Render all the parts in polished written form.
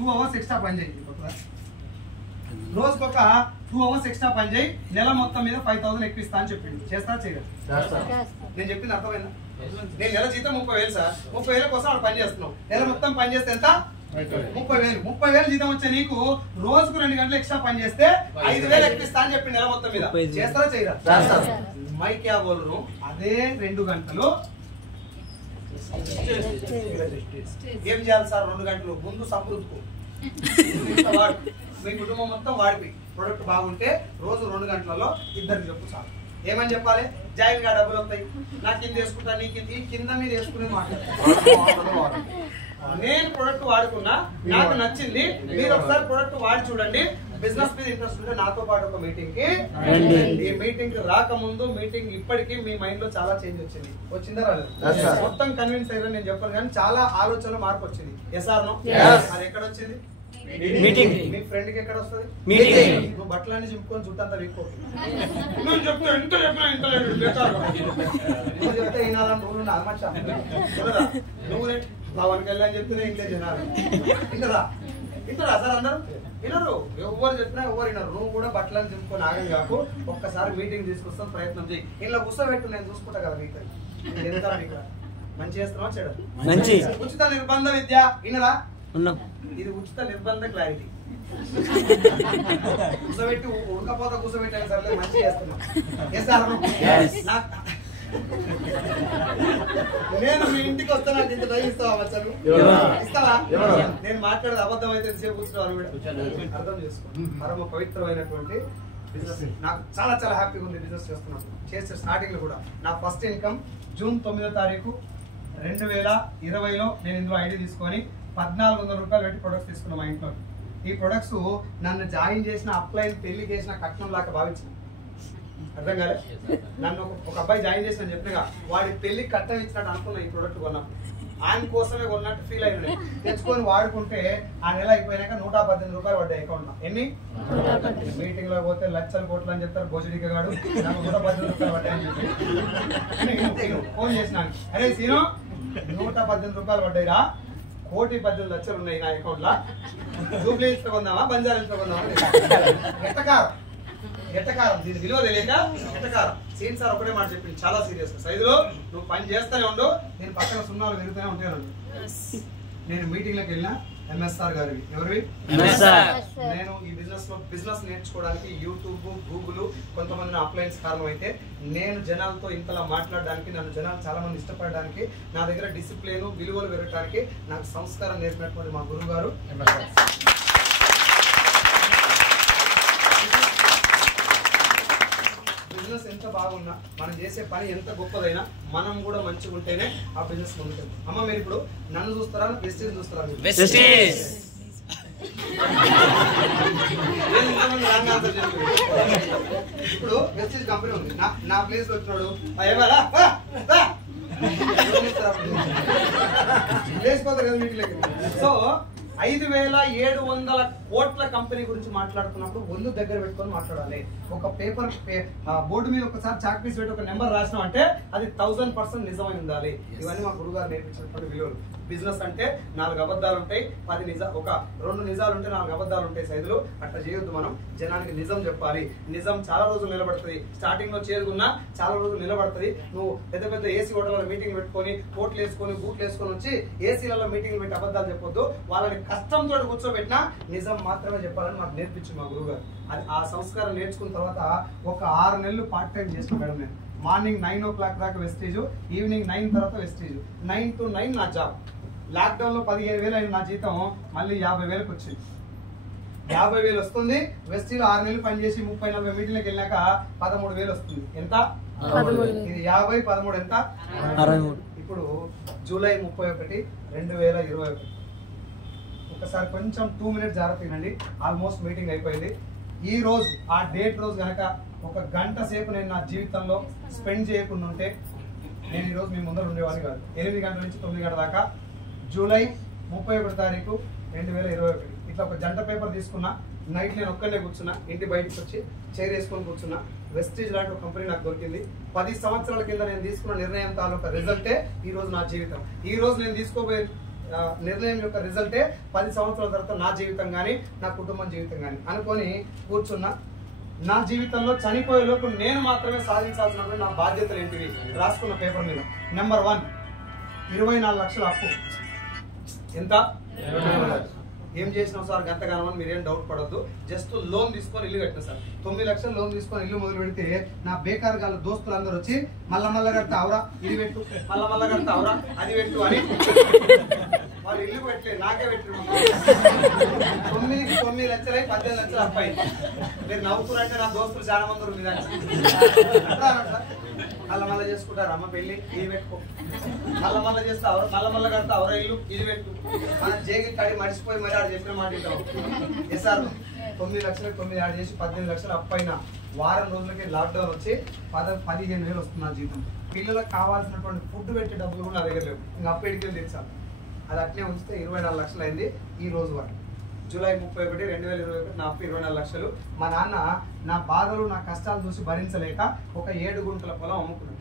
2 hours extra పని చేయి, రోజుకొక 2 hours ఎక్స్ట్రా పని చేయి, నెల మొత్తం మీద 5000 ఎక్కువ ఇస్తా అని చెప్పిండు. చేస్తా చేయరా? నేను చెప్పింది అర్థమైందా? నేను నెల జీతం 30,000 సార్, 30,000 కోసం వాడు పని చేస్తున్నావు, నెల మొత్తం పని చేస్తే ఎంత? 30,000 జీతం వచ్చే నీకు రోజుకు 2 గంటలు ఎక్స్ట్రా పని చేస్తే 5,000 ఎక్కువ ఇస్తా అని చెప్పింది నెల మొత్తం మీద. చేస్తారా చేయరా? మై క్యా బోల్, అదే 2 గంటలు ఏం చేయాలి సార్? 2 గంటలు ముందు సంపృతుకు వాడు, మీ కుటుంబం మొత్తం వాడిపోయి ప్రొడక్ట్ బాగుంటే రోజు 2 గంటలలో ఇద్దరికి చెప్పు చాలు. ఏమని చెప్పాలి? జాయిన్ గా డబ్బులు వస్తాయి, నాకు కింద వేసుకుంటా, నీకు కింద మీద వేసుకుని మాట్లాడతాను. నేను ప్రొడక్ట్ వాడుకున్నా, నాకు నచ్చింది, మీరు ఒకసారి ప్రొడక్ట్ వాడి చూడండి. బిజినెస్ మీద ఇంట్రెస్ట్ ఉంటే నాతో పాటు ఒక మీటింగ్ కి ఈ మీటింగ్ కి రాకముందు మీటింగ్ ఇప్పటికీ మీ మైండ్ లో చాలా చేంజ్ వచ్చింది. వచ్చిందా రాలేదు? మొత్తం కన్విన్స్ అయ్యారని నేను చెప్పాను, కానీ చాలా ఆలోచనలో మార్పు వచ్చింది. Yes or no? అది ఎక్కడ వచ్చింది? మీటింగ్. మీ ఫ్రెండ్ కి ఎక్కడ వస్తుంది? మీటింగ్. నువ్వు బట్టలన్నీ చింపుకొని చుట్టంతా వీక్కో, నువ్వు చెప్తే ఎంత చెప్పినా ఇంత లేదు, నువ్వు చెప్తే వినాలని రూల్ ఉంది. అదమచ్చా నువ్వు పవన్ కళ్యాణ్ చెప్తే ఇంట్లో జనాలు ఇంటరా? ఇంటరా సార్? అందరూ వినరు, ఎవరు చెప్పినా ఎవరు వినరు. నువ్వు కూడా బట్టలను చింపుకొని ఆగం కాకు, ఒక్కసారి మీటింగ్ తీసుకొస్తాను, ప్రయత్నం చేయి. ఇంట్లో కూర్చోబెట్టు, నేను చూసుకుంటా కదా మీకు. ఎంత ఇక్కడ మంచి చేస్తున్నావా చెడు? మంచి. ఉచిత నిర్బంధ విద్య వినరా? ఇది ఉచిత నిర్బంధ క్లారిటీ. కూర్చోబెట్టి ఉడకపోత కూర్చోబెట్టాను సర్లే, మంచి చేస్తున్నా. నేను మీ ఇంటికి వస్తా, నాకు ఇంత టైం ఇస్తావా? వచ్చాను ఇస్తావా? నేను మాట్లాడేది అబద్ధం అయితే సేపు కూర్చున్నాను కూడా అర్థం చేసుకో. పరమ పవిత్రమైనటువంటి బిజినెస్. నాకు చాలా చాలా హ్యాపీగా ఉంది బిజినెస్ చేస్తున్నాను. చేసే స్టార్టింగ్ లో కూడా నా ఫస్ట్ ఇన్కమ్ జూన్ 9వ తారీఖు 2020లో నేను ఇందులో ఐడి తీసుకొని 1400 రూపాయలు పెట్టి ప్రొడక్ట్స్ తీసుకున్నాం మా ఇంట్లో. ఈ ప్రొడక్ట్స్ నన్ను జాయిన్ చేసిన అప్లైన్ పెళ్లి చేసిన కట్నం లాగా భావించింది. అర్థం కాలే? నన్ను ఒక అబ్బాయి జాయిన్ చేసిన చెప్పినగా వాడి పెళ్లి కట్నం ఇచ్చినట్టు అనుకున్నా. ఈ ప్రొడక్ట్ కొన్నప్పుడు ఆయన కోసమే కొన్నట్టు ఫీల్ అయినా. తెచ్చుకొని వాడుకుంటే ఆ నెల అయిపోయినాక 118 రూపాయలు పడ్డాయి అకౌంట్ లో. ఎన్ని? మీటింగ్ లో పోతే లక్షల కోట్లు అని చెప్తారు భోజడిక గాడు, నాకు 118 రూపాయలు పడ్డాయని చెప్పి ఫోన్ చేసినాను. అరే సీను, 118 రూపాయలు పడ్డాయిరా, 1,18,00,000 ఉన్నాయి నా అకౌంట్ లా. జూబ్లీ హిల్స్ లో కొందామా, బంజారా హిల్స్ లో కొందామా? ఎట్టకారం, ఎట్టకారం. దీని విలువ తెలియక ఎట్టకారం. సీన్ సార్ ఒకటే మాట చెప్పింది, చాలా సీరియస్. సైజులో నువ్వు పని చేస్తూనే ఉండు, నేను పక్కన సున్నాలు పెరుగుతూనే ఉంటాను. నేను మీటింగ్ లోకి వెళ్ళినా ఎంఎస్ఆర్ గారివి. ఎవరివి? నేను ఈ బిజినెస్ నేర్చుకోవడానికి యూట్యూబ్, గూగుల్, కొంతమంది అప్లయన్స్ కారణం అయితే నేను జనాలతో ఇంతలా మాట్లాడడానికి, నన్ను జనాలు చాలా మంది ఇష్టపడడానికి, నా దగ్గర డిసిప్లిన్, విలువలు పెరగడానికి నాకు సంస్కారం నేర్పినటువంటి మా గురువు గారు ఎంఎస్ఆర్. బిజినెస్ ఎంత బాగున్నా, మనం చేసే పని ఎంత గొప్పదైనా, మనం కూడా మంచిగా ఉంటేనే ఆ బిజినెస్ ముందుకెళ్తాం. అమ్మ మీరు ఇప్పుడు నన్ను చూస్తారా, వెస్టేజ్ చూస్తారా? ఇప్పుడు వెస్టేజ్ కంపెనీ ఉంది, నా ప్లేస్ లో వచ్చినాడు ప్లేస్ పోతారు కదా మీటింగ్. సో 5,700 కోట్ల కంపెనీ గురించి మాట్లాడుతున్నప్పుడు ఒళ్ళు దగ్గర పెట్టుకొని మాట్లాడాలి. ఒక పేపర్ బోర్డు మీద ఒకసారి చాక్ పీస్ పెట్టి ఒక నెంబర్ రాసినాం అంటే అది 1000% నిజమై ఉండాలి. ఇవన్నీ మా గురువు గారు నేర్పించినటువంటి విలువలు. బిజినెస్ అంటే 4 అబద్ధాలు ఉంటాయి, 10 నిజాలు, ఒక 2 నిజాలు ఉంటే 4 అబద్ధాలు ఉంటాయి. సైజులు అట్లా చేయొద్దు. మనం జనానికి నిజం చెప్పాలి. నిజం చాలా రోజులు నిలబడుతుంది. స్టార్టింగ్ లో చేరుకున్నా చాలా రోజులు నిలబడుతుంది. నువ్వు పెద్ద పెద్ద ఏసీ హోటల్లో మీటింగ్ పెట్టుకొని, కోట్లు వేసుకొని, బూట్లు వేసుకొని వచ్చి ఏసీలలో మీటింగ్ పెట్టి అబద్ధాలు చెప్పొద్దు. వాళ్ళని కష్టంతో కూర్చోబెట్టినా నిజం మాత్రమే చెప్పాలని మాకు నేర్పించింది మా గురువు గారు. అది ఆ సంస్కారం నేర్చుకున్న తర్వాత ఒక 6 నెలలు పార్ట్ టైం చేసిన మేడం. నేను మార్నింగ్ 9 o'clock దాకా వెస్టేజ్, ఈవినింగ్ 9 తర్వాత వెస్టేజ్, 9 to 9 నా జాబ్. లాక్డౌన్ లో 15,000 అయిన నా జీతం మళ్ళీ 50,000కి వచ్చింది. 50,000 వస్తుంది. వెస్టేజ్ 6 నెలలు పనిచేసి 30-40 మీటింగ్లకు వెళ్ళాక 13,000 వస్తుంది. ఎంత? ఇది 50, 13 ఎంత? 63. ఇప్పుడు జూలై 31, 2021. ఒకసారి కొంచెం 2 minutes జాగ్రత్త వినండి. ఆల్మోస్ట్ మీటింగ్ అయిపోయింది. ఈ రోజు ఆ డేట్ రోజు కనుక 1 గంట సేపు నేను నా జీవితంలో స్పెండ్ చేయకుండా ఉంటే నేను ఈ రోజు మీ ముందర ఉండేవాడిని కాదు. 8 గంటల నుంచి 9 గంటల దాకా. జూలై 31 తారీఖు 2021 ఇట్లా ఒక జంట పేపర్ తీసుకున్నా. నైట్ నేను ఒక్కనే కూర్చున్నా, ఇంటి బయటకు వచ్చి చైర్ వేసుకొని కూర్చున్నా. వెస్టేజ్ లాంటి ఒక కంపెనీ నాకు దొరికింది. 10 సంవత్సరాల కింద నేను తీసుకున్న నిర్ణయం తాలూకా రిజల్టే ఈ రోజు నా జీవితం. ఈ రోజు నేను తీసుకోబోయే నిర్ణయం యొక్క రిజల్టే 10 సంవత్సరాల తర్వాత నా జీవితం కానీ నా కుటుంబం జీవితం కానీ అనుకొని కూర్చున్నా. నా జీవితంలో చనిపోయే లోపు నేను మాత్రమే సాధించాల్సినటువంటి నా బాధ్యతలు ఏంటివి రాసుకున్న పేపర్ మీద. నెంబర్ 1, 24 లక్షల అప్పు. ఎంత? ఏం చేసినాం సార్ గంతగానం అని మీరేం డౌట్ పడద్దు. జస్ట్ లోన్ తీసుకొని ఇల్లు కట్టిన సార్. 9 లక్షలు లోన్ తీసుకొని ఇల్లు మొదలు పెడితే నా బేకార్ గాల దోస్తులు అందరూ వచ్చి మళ్ళా కడితే అవరా ఇది పెట్టు, మళ్ళా కడితే అవరా అది పెట్టు అని వాళ్ళు ఇల్లు పెట్టలేదు, నాకే పెట్టు. 9 లక్షలై 18 లక్షలు అబ్బాయి. మీరు నవ్వుకురంటే నా దోస్తులు చాలా మంది ఉంది మళ్ళా చేసుకుంటారు. అమ్మ పెళ్లి ఇది పెట్టుకో, మళ్ళా చేస్తా మళ్ళా కడతా అవరా ఇల్లు ఇది పెట్టు. మనం జేగి కడి మర్చిపోయి మరి ఆడు చెప్పిన మాట వింటాం. సార్ 9 లక్షలకు 9 యాడ్ చేసి 18 లక్షలు అప్పైన వారం రోజులకి లాక్డౌన్ వచ్చి 15,000 వస్తుంది నా జీతం. పిల్లలకు కావాల్సినటువంటి ఫుడ్ పెట్టే డబ్బులు కూడా నా దగ్గర లేవు. ఇంకా అప్పు ఎడికెళ్ళి తెచ్చాను. అది అట్నే ఉంచితే 24 లక్షలు అయింది ఈ రోజు వరకు. జూలై 31, 2021 నా అప్పు 24 లక్షలు. మా నాన్న నా బాధలు నా కష్టాలు చూసి భరించలేక ఒక 7 గుంటల పొలం అమ్ముకున్నాడు.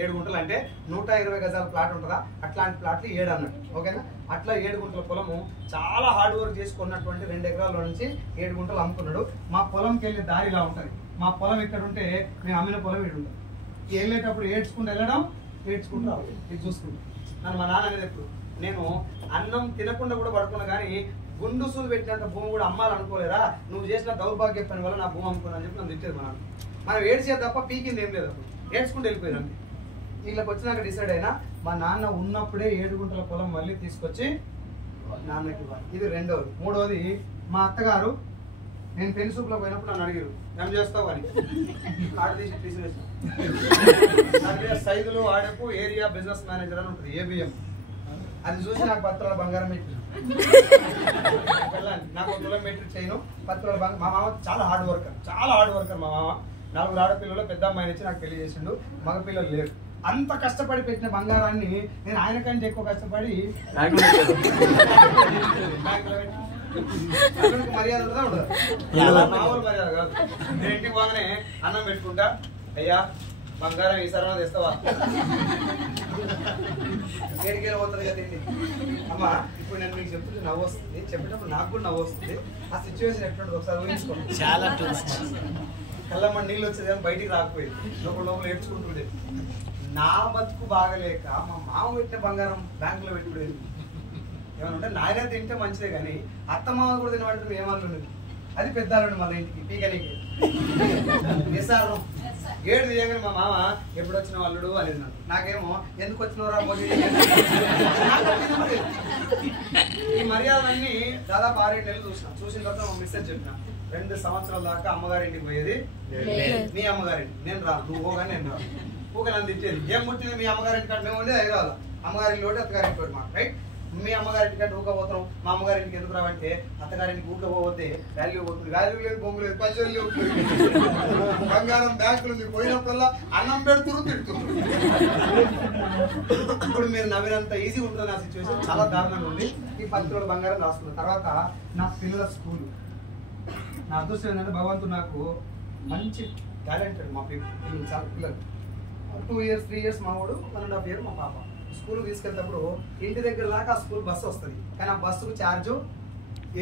7 గుంటలు అంటే 120 గజాల ప్లాట్ ఉంటుందా, అట్లాంటి ప్లాట్లు 7 అన్నట్టు. ఓకేనా? అట్లా 7 గుంటల పొలము చాలా హార్డ్ వర్క్ చేసుకున్నటువంటి 2 ఎకరాల నుంచి 7 గుంటలు అమ్ముకున్నాడు. మా పొలంకి వెళ్ళే దారి ఇలా ఉంటుంది. మా పొలం ఇక్కడ ఉంటే మేము అమ్మిన పొలం ఇక్కడ ఉంటుంది. వెళ్ళేటప్పుడు ఏడ్చుకుంటూ వెళ్ళడం, ఏడ్చుకుంటూ రావాలి. ఇది చూసుకుంటాం. నన్ను మా నాన్న అనేది ఎప్పుడు నేను అన్నం తినకుండా కూడా పడుకున్నా కానీ గుండుసులు పెట్టినంత భూమి కూడా అమ్మాలనుకోలేరా, నువ్వు చేసిన దౌర్భాగ్య పని వల్ల నా భూమి అమ్ముకున్నా అని చెప్పి నన్ను తిట్టేది మా నాన్న. మనం ఏడ్చేది తప్ప పీకింది ఏం లేదు. అప్పుడు ఏడ్చుకుంటూ వెళ్ళిపోయినాం. వీళ్ళకి వచ్చినాక డిసైడ్ అయినా మా నాన్న ఉన్నప్పుడే 7 గుంటల పొలం మళ్ళీ తీసుకొచ్చి నాన్నకి ఇవ్వాలి. ఇది రెండవది. మూడవది, మా అత్తగారు నేను పెళ్లి సూపులో పోయినప్పుడు నన్ను అడిగారు ఏం చేస్తావు అని. కార్డు తీసి తీసివేసాను. Saidulu Adapu area business manager అని ఉంటుంది, ABM. అది చూసి నాకు 10 తులాల బంగారం పెట్టిన. నాకు 1 తులం మెట్రిక్ చేయను, 10 తులాల బంగారం. మా మామ చాలా హార్డ్ వర్కర్ మా మామ. 4 ఆడపిల్లలు పెద్ద అమ్మాయిని ఇచ్చి నాకు పెళ్లి చేసిండు. మగ పిల్లలు లేరు. అంత కష్టపడి పెట్టిన బంగారాన్ని నేను ఆయన కంటే ఎక్కువ కష్టపడి మర్యాద ఉండదు, మామూలు మర్యాద కాదు. నేను ఇంటికి పోగానే అన్నం పెట్టుకుంటా, అయ్యా బంగారం ఈసారి తెస్తావా, ఏడికెళ్ళి పోతుంది కదండి అమ్మ. ఇప్పుడు నేను మీకు చెప్తుంటే నవ్వు వస్తుంది, చెప్పేటప్పుడు నాకు కూడా నవ్వు వస్తుంది. ఆ సిచ్యువేషన్ ఎట్లుంటుంది ఒకసారి ఊహించుకోండి. చాలా కళ్ళమ్మ నీళ్ళు వచ్చేది కానీ బయటికి రాకపోయింది, లోపల ఏడ్చుకుంటుండే. నా బతుకు బాగలేక మా మామ పెట్టిన బంగారం బ్యాంకులో పెట్టుకునేది. ఏమన్నా ఉంటే నాయన తింటే మంచిదే కానీ అత్త మామ కూడా తినమంటే ఏమన్నా ఉండదు. అది పెద్దాలండి మళ్ళీ ఇంటికి పీకనీకి. నిసారం 7 తీయగానే మా మామ ఎప్పుడు వచ్చిన వాళ్ళు అనేది నాకేమో ఎందుకు వచ్చినవరా పోటీ. ఈ మర్యాదలన్నీ దాదాపు 6-7 నెలలు చూసిన తర్వాత మా మిస్సెస్ చెప్పిన 2 సంవత్సరాల దాకా అమ్మగారింటికి పోయేది మీ అమ్మగారింటి. నేను రా, నువ్వు పోగానే నేను రా. ఊక నన్ను తిట్టేది. ఏం పుట్టింది మీ అమ్మగారింటి కాడ? మేము ఉండేది హైదరాబాద్. అమ్మగారింటి ఒకటి అత్తగారింటి ఒకటి మాకు, రైట్? మీ అమ్మగారింటి కంటే ఊక పోతాం, మా అమ్మగారింటికి ఎందుకు రావంటే అత్తగారింటికి ఊక పోతే వాల్యూ పోతుంది. వాల్యూ లేదు, బొమ్మ లేదు, పైసలు లేవు, బంగారం బ్యాంకులు పోయినప్పుడల్లా అన్నం పెడుతున్నారు, తిడుతున్నారు. ఇప్పుడు మీరు నవ్వినంత ఈజీ ఉంటుంది నా సిచ్యువేషన్. చాలా దారుణంగా ఉంది. ఈ 10 తులాల బంగారం రాసుకున్న తర్వాత నా పిల్లల స్కూల్. నా అదృష్టం ఏంటంటే భగవంతుడు నాకు మంచి టాలెంటెడ్ మా పిల్లలు, చాలా పిల్లలు. 2 years 3 years మా వాడు, 1.5 years మా పాప. స్కూల్ తీసుకెళ్తేప్పుడు ఇంటి దగ్గర దాకా ఆ స్కూల్ బస్సు వస్తుంది, కానీ ఆ బస్సుకు ఛార్జు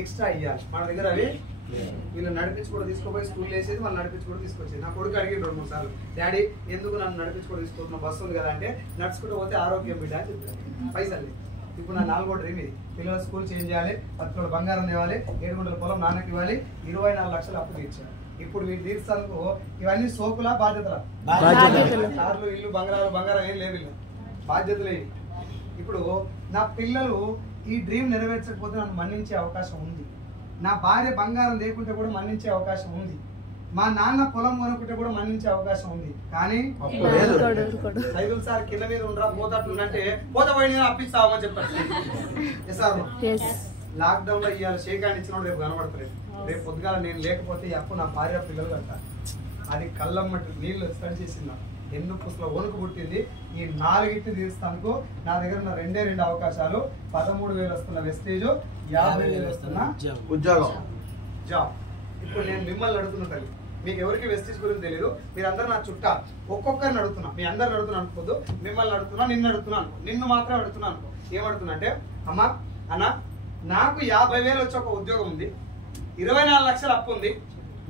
ఎక్స్ట్రా ఇవ్వాలి. మన దగ్గర అవి వీళ్ళు నడిపించి కూడా తీసుకుపోయి స్కూల్ వేసేది, వాళ్ళు నడిపించి కూడా తీసుకొచ్చేది. నా కొడుకు అడిగి 2-3 సార్లు, డాడీ ఎందుకు నన్ను నడిపించి కూడా తీసుకొస్తున్న బస్సు ఉంది కదా అంటే, నడుచుకుంటూ పోతే ఆరోగ్యం బిడ్డ అని చెప్పారు. పైసలు ఇప్పుడు నా 4వ డ్రీమ్ ఇది. పిల్లల స్కూల్ చేంజ్ చేయాలి, 10 తులాల బంగారం తేవాలి, 7 గుంటల పొలం నాన్నకి ఇవ్వాలి, 24 లక్షలు అప్పు తీర్చాలి. ఇప్పుడు వీటి తీర్చాలకు ఇవన్నీ సోకులా బాధ్యతలా? కార్లు, ఇల్లు, బంగారం ఏం లేవు, బాధ్యతలే. ఇప్పుడు నా పిల్లలు ఈ డ్రీమ్ నెరవేర్చకపోతే నన్ను మన్నించే అవకాశం ఉంది. నా భార్య బంగారం లేకుంటే కూడా మన్నించే అవకాశం ఉంది. మా నాన్న పొలం కొనుక్కుంటే కూడా మన్నించే అవకాశం ఉంది. కానీ సైదుల్ సార్ కింద మీద ఉండరా పోతాట్లుంటే పోత పోయి అప్పిస్తావని చెప్పారు. లాక్డౌన్ లో ఇవాళ షేకాన్ని ఇచ్చిన రేపు కనబడతలేదు. రేపు పొద్దుగాల నేను లేకపోతే అప్పు నా భార్య పిల్లలు కట్టాలి. అది కళ్ళమ్మటి నీళ్ళు స్టడీ చేసిందా, ఎన్ను పుస్తలో వణుకు పుట్టింది. ఈ 4 తీర్స్తానికి నా దగ్గర ఉన్న 2 అవకాశాలు. 13,000 వస్తున్న వెస్టేజ్, 50,000 వస్తున్న ఉద్యోగం జాబ్. ఇప్పుడు నేను మిమ్మల్ని అడుగుతున్న తల్లి, మీకు ఎవరికి వెస్టేజ్ గురించి తెలియదు, మీరందరూ నా చుట్టా. ఒక్కొక్కరిని అడుగుతున్నా, మీ అందరిని అడుగుతున్నా అనుకోద్దు, మిమ్మల్ని అడుగుతున్నా, నిన్ను అడుగుతున్నా అనుకో, నిన్ను మాత్రం అడుగుతున్నా అనుకో. ఏమడుతున్నా అంటే అమ్మా అన్న నాకు 50,000 వచ్చి ఒక ఉద్యోగం ఉంది, 24 లక్షల అప్పు ఉంది,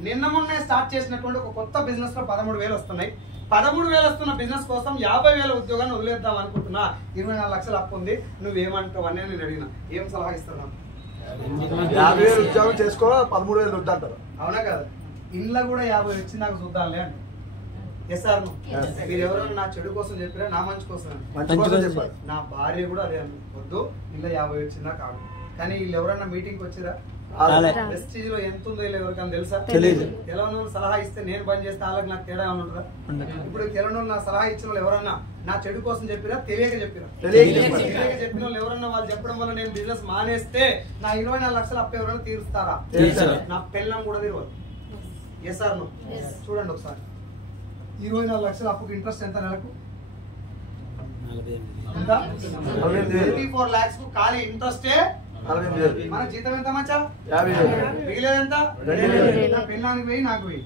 నిన్న మొన్నే స్టార్ట్ చేసినటువంటి ఒక కొత్త బిజినెస్ లో 13,000 వస్తున్నాయి. 13,000 వస్తున్న బిజినెస్ కోసం 50,000 ఉద్యోగాన్ని వదిలేద్దాం అనుకుంటున్నా, 24 లక్షల అప్పు ఉంది, నువ్వేమంటావు అని నేను అడిగిన. ఏం సలహా ఇస్తున్నావు? 50,000 ఉద్యోగం చేసుకో, 13,000 వద్దంటారు. అవునా కదా? ఇంట్లో కూడా 50 వచ్చి నాకు చూద్దాంలే అంట. ఎస్ సార్ మీరు ఎవరైనా నా చెడు కోసం చెప్పారా, నా మంచి కోసం చెప్పారు. నా భార్య కూడా అదే అంది, వద్దు ఇంట్లో 50 వచ్చిందా కాదు. కానీ వీళ్ళు ఎవరైనా మీటింగ్ వచ్చిరా? ప్రెస్టీజ్ లో ఎంత ఉందో ఎవరికైనా తెలుసా? తెలంగాణ సలహా ఇస్తే నేను పని చేస్తే వాళ్ళకి నాకు తేడా ఏమైనా ఉంటుందా? ఇప్పుడు తెలంగాణ నా సలహా ఇచ్చిన వాళ్ళు ఎవరన్నా నా చెడు కోసం చెప్పిరా, తెలియక చెప్పిరా? తెలియక చెప్పిన వాళ్ళు ఎవరన్నా వాళ్ళు చెప్పడం వల్ల నేను బిజినెస్ మానేస్తే నా 24 లక్షల అప్పు ఎవరైనా తీరుస్తారా? నా పెళ్ళం కూడా తీరవదు. ఎస్ సార్ చూడండి ఒకసారి, 24 లక్షల అప్పుకి ఇంట్రెస్ట్ ఎంత నెలకు? 24 lakhs కు ఖాళీ ఇంట్రెస్టే 40,000. మన జీతం ఎంత మచ్చా? 50,000. మిగిలేదెంత? పెళ్ళానికి పోయి నాకు పోయి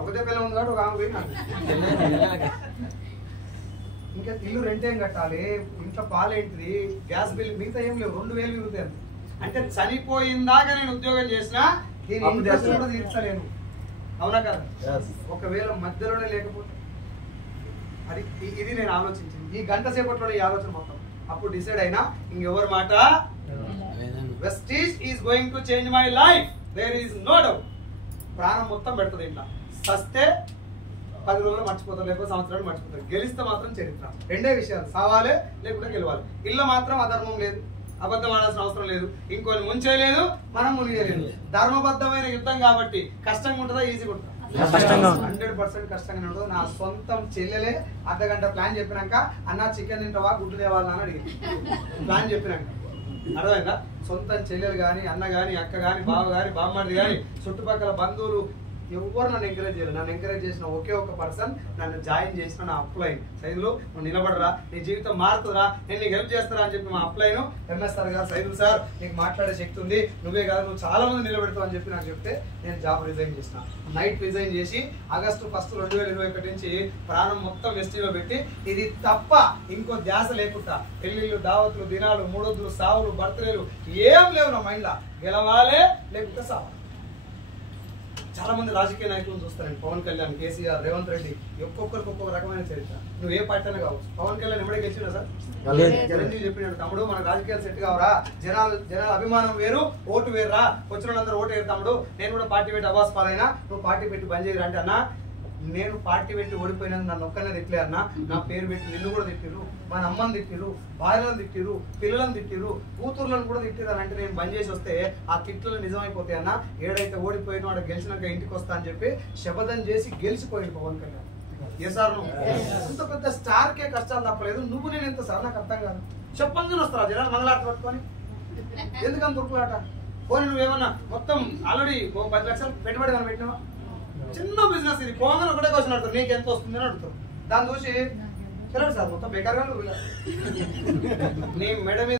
ఒకటే పిల్ల ఉంది కాబట్టి ఒక ఆమె పోయి నాకు. ఇంకా ఇల్లు రెంట్ ఏం కట్టాలి, ఇంట్లో పాలేంటిది, గ్యాస్ బిల్, మిగతా ఏం లేవు, 2,000 మిగులుతాయి. అంటే చనిపోయిందాకా నేను ఉద్యోగం చేసినా దీని ఇంట్రెస్ట్ కూడా తీర్చలేను. అవునా కదా? ఒకవేళ మధ్యలోనే లేకపోతే అది ఇది నేను ఆలోచించింది. ఈ గంట సేపట్లో ఈ ఆలోచన మొత్తం అప్పుడు డిసైడ్ అయినా ఇంకెవరి మాట, vestige is going to change my life, there is no doubt. ప్రాణం మొత్తం పెడుతుంది ఇంట్లో. సస్తే 10 రోజులు మర్చిపోతారు, లేకపోతే సంవత్సరాలు మర్చిపోతారు. గెలిస్తే మాత్రం చరిత్ర. రెండే విషయాలు, సావాలి లేకుంటే గెలవాలి. ఇల్లు మాత్రం అధర్మం లేదు, అబద్ధం ఆడాల్సిన అవసరం లేదు, ఇంకొని ముంచేయలేదు, మనం మునిగేయలేదు. ధర్మబద్ధమైన యుద్ధం కాబట్టి కష్టంగా ఉంటుందా, ఈజీగా ఉంటుందా? 100% కష్టంగానే ఉంటుంది. నా సొంతం చెల్లెలే అర్ధగంట ప్లాన్ చెప్పినాక, అన్న చికెన్ తింటావా గుడ్డు తేవాలా అని అడిగింది. ప్లాన్ చెప్పినాక అర్థమైందా? సొంతం చెల్లెలు కానీ, అన్న కానీ, అక్క కానీ, బావ కానీ, బామ్మడిది కానీ, చుట్టుపక్కల బంధువులు ఎవరు నన్ను ఎంకరేజ్ చేయరు. నన్ను ఎంకరేజ్ చేసిన ఒకే ఒక పర్సన్, నన్ను జాయిన్ చేసిన నా అప్లైన్. సైదులు నువ్వు నిలబడరా, నీ జీవితం మారుతుందిరా, నేను నీకు హెల్ప్ చేస్తారా అని చెప్పి మా అప్లైన్ ఎంఎస్ఆర్ గారు, సైదులు సార్ నీకు మాట్లాడే శక్తి ఉంది, నువ్వే కాదు నువ్వు చాలా మంది నిలబెడతావు అని చెప్పి నాకు చెప్తే నేను జాబ్ రిజైన్ చేసిన. నైట్ రిజైన్ చేసి August 1, 2021 నుంచి ప్రాణం మొత్తం వెస్టీలో పెట్టి, ఇది తప్ప ఇంకో ధ్యాస లేకుండా పెళ్లిళ్ళు, దావతులు, దినాలు, మూడొద్దులు, సావులు, బర్త్డేలు ఏం లేవు నా మైండ్లో. గెలవాలే లేకపోతే సావు. చాలా మంది రాజకీయ నాయకులను చూస్తారండి, పవన్ కళ్యాణ్, కేసీఆర్, రేవంత్ రెడ్డి, ఒక్కొక్కరికి ఒక్కొక్క రకమైన చరిత్ర. నువ్వు ఏ పార్టీ అయినా కావచ్చు. పవన్ కళ్యాణ్ ఎప్పుడే గెలిచినా సార్? చిరంజీవి చెప్పినాడు, తమ్ముడు మన రాజకీయాలు సెట్ కావరా, జనాల అభిమానం వేరు, ఓటు వేరురా, వచ్చిన వాళ్ళందరూ ఓటు వేరు తమ్ముడు, నేను కూడా పార్టీ పెట్టి అవాస్ పాలైనా, నువ్వు పార్టీ పెట్టి బంద్ చేయరా అంటే, అన్న నేను పార్టీ పెట్టి ఓడిపోయినందుకు నన్ను ఒక్కనే తిట్టలే అన్న, నా పేరు పెట్టి నిన్ను కూడా తిట్టిరు, మన అమ్మని తిట్టిరు, భార్యలను తిట్టిరు, పిల్లలను తిట్టిరు, కూతుర్లను కూడా తిట్టిరు అని అంటే నేను బంద్ చేసి వస్తే ఆ తిట్లు నిజమైపోతాయి అన్న. ఏడైతే ఓడిపోయినా వాడు గెలిచినాక ఇంటికి వస్తా అని చెప్పి శపథం చేసి గెలిచిపోయింది పవన్ కళ్యాణ్. ఏ సార్ నువ్వు ఇంత పెద్ద స్టార్ కే కష్టాలు తప్పలేదు, నువ్వు నేను ఎంత సార్ నాకు అర్థం కాదు. చెప్పంగానే వస్తారా జనాలు మంగళాట పట్టుకొని? ఎందుకని దుర్పులాట? పోనీ నువ్వేమన్నా మొత్తం ఆల్రెడీ 10 లక్షలు పెట్టుబడి ఏమైనా పెట్టినావా? చిన్న బిజినెస్ ఇది, పోగానే ఒకటే క్వశ్చన్ అడుగుతారు, నీకు ఎంత వస్తుంది అని అడుగుతారు. దాన్ని చూసి తెలియదు సార్ మొత్తం బేకార్గా నీ మెడ మీద